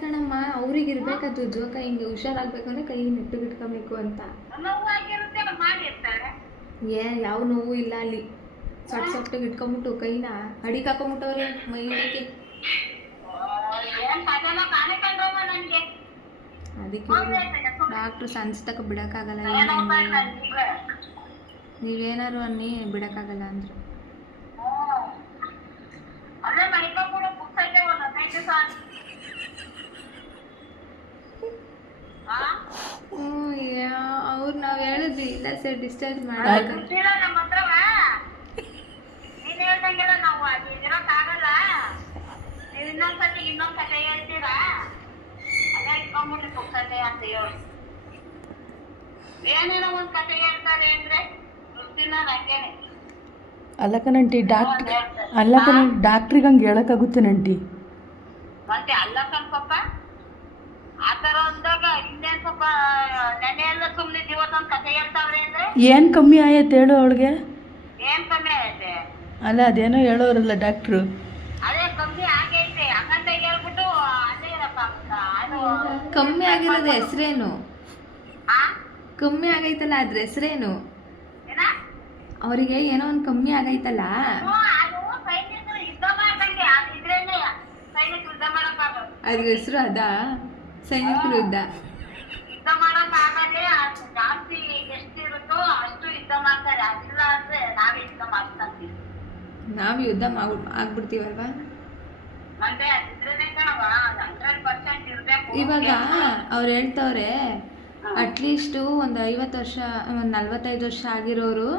ಕಣಮ್ಮ ಅವ್ರಿಗೆ ಇರ್ಬೇಕದು ಜೋಕ ಹಿಂಗೆ ಹುಷಾರಾಗ್ಬೇಕು ಅಂದ್ರೆ ಕೈ ನೆಟ್ಟಿಗೆ ಇಟ್ಕೋಬೇಕು ಅಂತ. ಯಾವ ನೋವು ಇಲ್ಲ ಅಲ್ಲಿ. ಸೊಟ್ಟಿಗೆ ಇಟ್ಕೊಂಬಿಟ್ಟು ಕೈನ ಅಡಿಗೆ ಹಾಕೊಂಬಿಟ್ಟವ್ರೆ ಮೈ ಒಳಗೆ. ಅದಕ್ಕೆ ಡಾಕ್ಟ್ರು ಸಂಸ್ಥಕ ಬಿಡೋಕ್ಕಾಗಲ್ಲ. ನೀವೇನಾರು ಅನ್ನಿ ಬಿಡೋಕ್ಕಾಗಲ್ಲ ಅಂದ್ರೆ. ಅವ್ರು ನಾವು ಹೇಳಿದ್ವಿ ಇಲ್ಲ ಸರ್ ಡಿಸ್ಚಾರ್ಜ್ ಮಾಡಿ. ಅಲ್ಲ ಕಣಂಟಿ ಡಾಕ್ಟ್ರಿಗೆ ಹಂಗೆ ಹೇಳೋಕ್ಕಾಗುತ್ತೆ ನಂಟಿ. ಮತ್ತೆ ಅಲ್ಲ ಸ್ವಲ್ಪ ಆ ಥರ ಅಂದಾಗ ಇನ್ನೇನು ಸ್ವಲ್ಪ ನೆನೆ ಎಲ್ಲ ಸುಮ್ಮನೆ ಇವತ್ತೊಂದು ಕಥೆ ಹೇಳ್ತಾವ್ರೆ ಅಂದರೆ ಏನು ಕಮ್ಮಿ ಆಯ್ತು ಹೇಳು ಅವಳಿಗೆ. ಏನು ಕಮ್ಮಿ ಆಗೈತೆ? ಅಲ್ಲ ಅದೇನೋ ಹೇಳೋರಲ್ಲ ಡಾಕ್ಟ್ರು. ಅದೇ ಕಮ್ಮಿ ಆಗೈತೆ ಹಂಗಂತ ಹೇಳ್ಬಿಟ್ಟು ಅದೇ ಏನಪ್ಪ ಅದು ಕಮ್ಮಿ ಆಗಿರೋದು ಹೆಸ್ರೇನು? ಕಮ್ಮಿ ಆಗೈತಲ್ಲ ಅದ್ರ ಹೆಸ್ರೇನು? ಅವರಿಗೆ ಏನೋ ಒಂದು ಕಮ್ಮಿ ಆಗೈತಲ್ಲ ಅದ್ರ ಹೆಸರು ಅದಾ? ಸೈನಿಕರು ಯುದ್ಧ ಯುದ್ಧ ಮಾಡೋಕ್ಕಾಗದೆ ಜಾಸ್ತಿ ಎಷ್ಟಿರುತ್ತೋ ಅಷ್ಟು ಯುದ್ಧ ಮಾಡ್ತಾರೆ. ಅದಿಲ್ಲ ಅಂದ್ರೆ ನಾವೇ ಯುದ್ಧ ಮಾಡ್ತೀವಿ. ನಾವು ಯುದ್ಧ ಆಗ್ಬಿಡ್ತೀವಲ್ವಾ? ಮತ್ತೆ ಅದಿದ್ರೇನೆ ಕಣವ 100% ಇರ್ಬೇಕು. ಇವಾಗ ಅವ್ರು ಹೇಳ್ತವ್ರೆ ಅಟ್ಲೀಸ್ಟು ಒಂದು 50 ವರ್ಷ ಒಂದು 45 ವರ್ಷ ಆಗಿರೋರು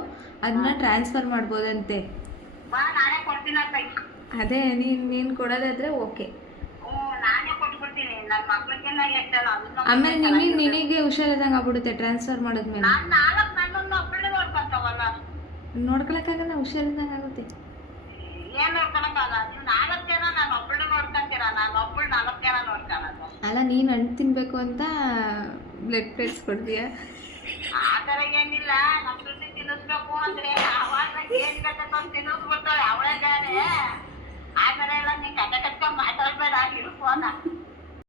ಅದನ್ನ ಟ್ರಾನ್ಸ್ಫರ್ ಮಾಡ್ಬೋದಂತೆ. ನಾನೇ ಕೊಡ್ತೀನಿ. ಅದೇ ನೀನು ಕೊಡೋದಾದ್ರೆ ಓಕೆ. ನಾನೇ ಕೊಟ್ಬಿಡ್ತೀನಿ ನನ್ನ ಮಕ್ಳಿಗೆ. ಆಮೇಲೆ ನಿನಗೆ ಹುಷಾರಿದಂಗೆ ಆಗ್ಬಿಡುತ್ತೆ ಟ್ರಾನ್ಸ್ಫರ್ ಮಾಡಿದ್ಮೇಲೆ. ನೋಡ್ಕೊಳಕ್ಕಾಗಲ್ಲ, ಹುಷಾರಿದಂಗೆ ಆಗುತ್ತೆ. ಏನ್ ನೋಡ್ಕೊಳಕ್ಕಾಗಲ್ಲ? ನೀವು 4 ಜನ ನಾನು ಒಬ್ಬಳು ನೋಡ್ಕೊಂತೀರಾ? ನಾನು ಒಬ್ಬಳು 4 ಜನ ನೋಡ್ಕೊಳ್ಳೋದು ಅಲ್ಲ. ನೀನು ಹಣ್ಣು ತಿನ್ಬೇಕು ಅಂತ ಬ್ಲಡ್ ಟೆಸ್ಟ್ ಕೊಡ್ತೀಯ? ಆ ಥರ ಏನಿಲ್ಲ. ನಮ್ಮ ಜೊತೆ ತಿನ್ನಿಸ್ಬೇಕು ಅಂದ್ರೆ ಅವಾಗ ಏನ್ ಬೇಕಂತ ತಿನ್ನಿಸ್ಬಿಡ್ತಾಳೆ ಅವಳೇ. ಆ ಥರ ಎಲ್ಲ ನೀನ್ ಕತೆ ಕಟ್ಕೊಂಡ್ ಮಾತಾಡ್ಬೇಡ. ಇರು ಫೋನ.